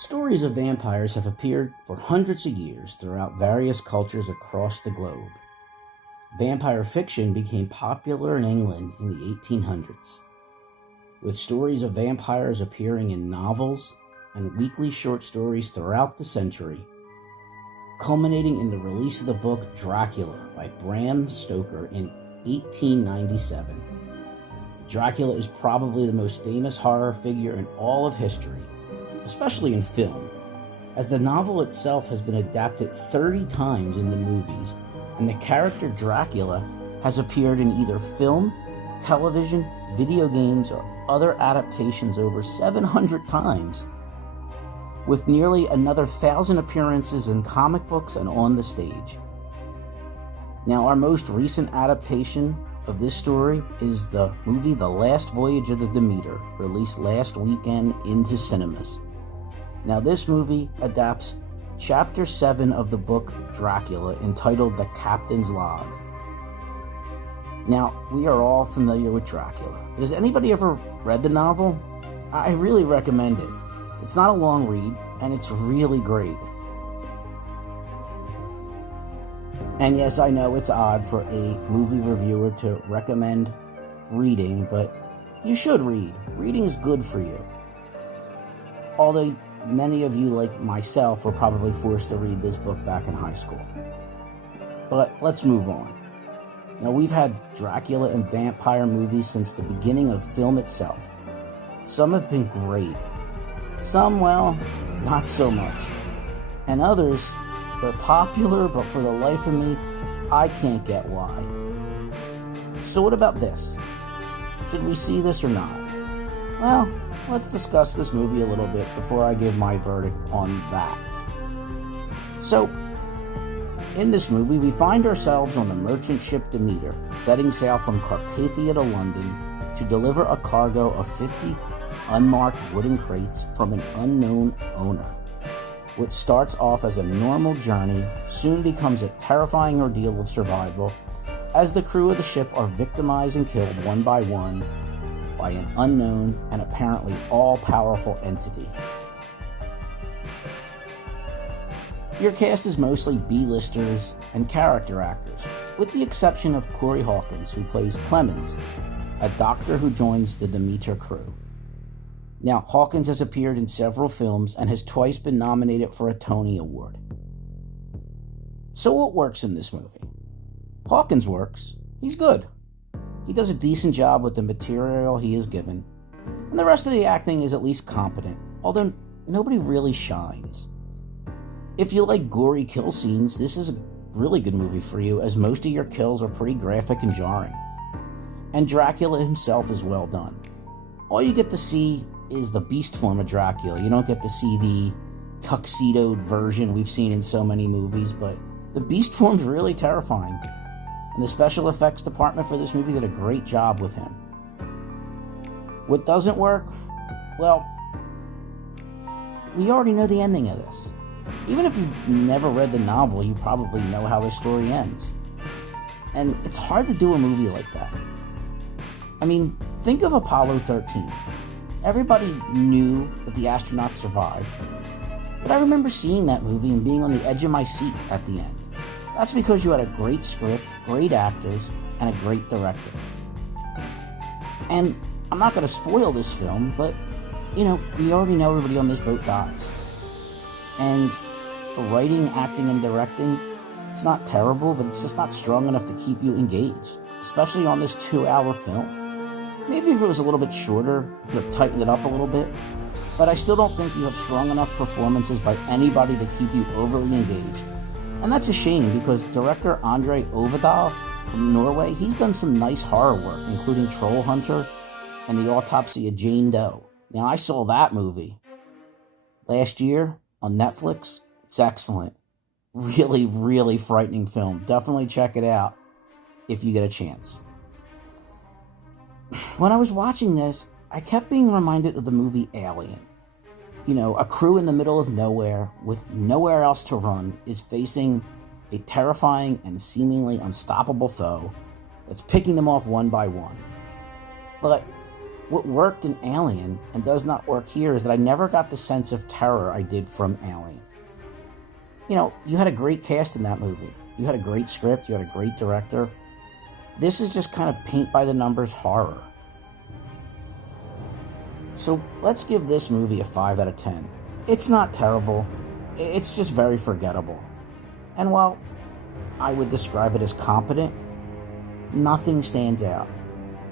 Stories of vampires have appeared for hundreds of years throughout various cultures across the globe. Vampire fiction became popular in England in the 1800s, with stories of vampires appearing in novels and weekly short stories throughout the century, culminating in the release of the book Dracula by Bram Stoker in 1897. Dracula is probably the most famous horror figure in all of history, especially in film, as the novel itself has been adapted 30 times in the movies, and the character Dracula has appeared in either film, television, video games, or other adaptations over 700 times, with nearly another 1,000 appearances in comic books and on the stage. Now, our most recent adaptation of this story is the movie The Last Voyage of the Demeter, released last weekend into cinemas. Now, this movie adapts Chapter 7 of the book Dracula, entitled The Captain's Log. Now, we are all familiar with Dracula, but has anybody ever read the novel? I really recommend it. It's not a long read, and it's really great. And yes, I know it's odd for a movie reviewer to recommend reading, but you should read. Reading is good for you. Although many of you, like myself, were probably forced to read this book back in high school. But let's move on. Now, we've had Dracula and vampire movies since the beginning of film itself. Some have been great. Some, well, not so much. And others, they're popular, but for the life of me, I can't get why. So what about this? Should we see this or not? Well, let's discuss this movie a little bit before I give my verdict on that. So, in this movie, we find ourselves on the merchant ship Demeter, setting sail from Carpathia to London to deliver a cargo of 50 unmarked wooden crates from an unknown owner. What starts off as a normal journey soon becomes a terrifying ordeal of survival, as the crew of the ship are victimized and killed one by one by an unknown and apparently all-powerful entity. Your cast is mostly B-listers and character actors, with the exception of Corey Hawkins, who plays Clemens, a doctor who joins the Demeter crew. Now, Hawkins has appeared in several films and has twice been nominated for a Tony Award. So what works in this movie? Hawkins works. He's good. He does a decent job with the material he is given, and the rest of the acting is at least competent, although nobody really shines. If you like gory kill scenes, this is a really good movie for you, as most of your kills are pretty graphic and jarring. And Dracula himself is well done. All you get to see is the beast form of Dracula. You don't get to see the tuxedoed version we've seen in so many movies, but the beast form's really terrifying. And the special effects department for this movie did a great job with him. What doesn't work? Well, we already know the ending of this. Even if you've never read the novel, you probably know how the story ends. And it's hard to do a movie like that. I mean, think of Apollo 13. Everybody knew that the astronauts survived, but I remember seeing that movie and being on the edge of my seat at the end. That's because you had a great script, great actors, and a great director. And I'm not going to spoil this film, but, we already know everybody on this boat dies. And the writing, acting, and directing, it's not terrible, but it's just not strong enough to keep you engaged, especially on this 2-hour film. Maybe if it was a little bit shorter, you could have tightened it up a little bit, but I still don't think you have strong enough performances by anybody to keep you overly engaged. And that's a shame, because director Andre Ovedal from Norway, he's done some nice horror work, including Troll Hunter and The Autopsy of Jane Doe. Now, I saw that movie last year on Netflix. It's excellent. Really, really frightening film. Definitely check it out if you get a chance. When I was watching this, I kept being reminded of the movie Alien. A crew in the middle of nowhere with nowhere else to run is facing a terrifying and seemingly unstoppable foe that's picking them off one by one. But What worked in Alien and does not work here is that I never got the sense of terror I did from Alien. You know, you had a great cast in that movie. You had a great script, you had a great director. This is just kind of paint by the numbers horror. So let's give this movie a 5 out of 10. It's not terrible, it's just very forgettable. And while I would describe it as competent, nothing stands out.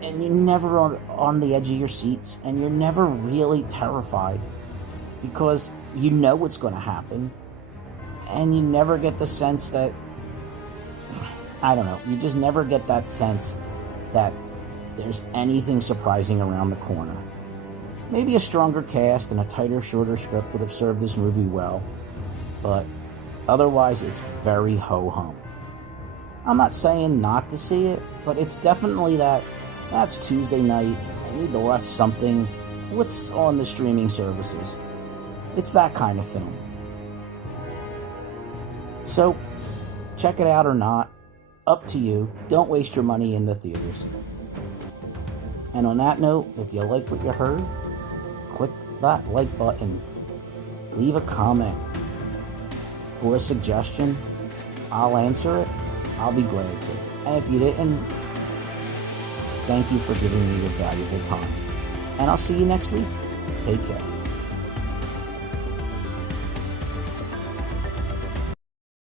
And you're never on the edge of your seats, and you're never really terrified because you know what's going to happen, and you never get the sense that, I don't know, you just never get that sense that there's anything surprising around the corner. Maybe a stronger cast and a tighter, shorter script would have served this movie well, but otherwise it's very ho-hum. I'm not saying not to see it, but it's definitely that's Tuesday night, I need to watch something, what's on the streaming services? It's that kind of film. So, check it out or not, up to you. Don't waste your money in the theaters. And on that note, if you like what you heard, click that like button, leave a comment or a suggestion. I'll answer it. I'll be glad to. And if you didn't, thank you for giving me your valuable time. And I'll see you next week. Take care.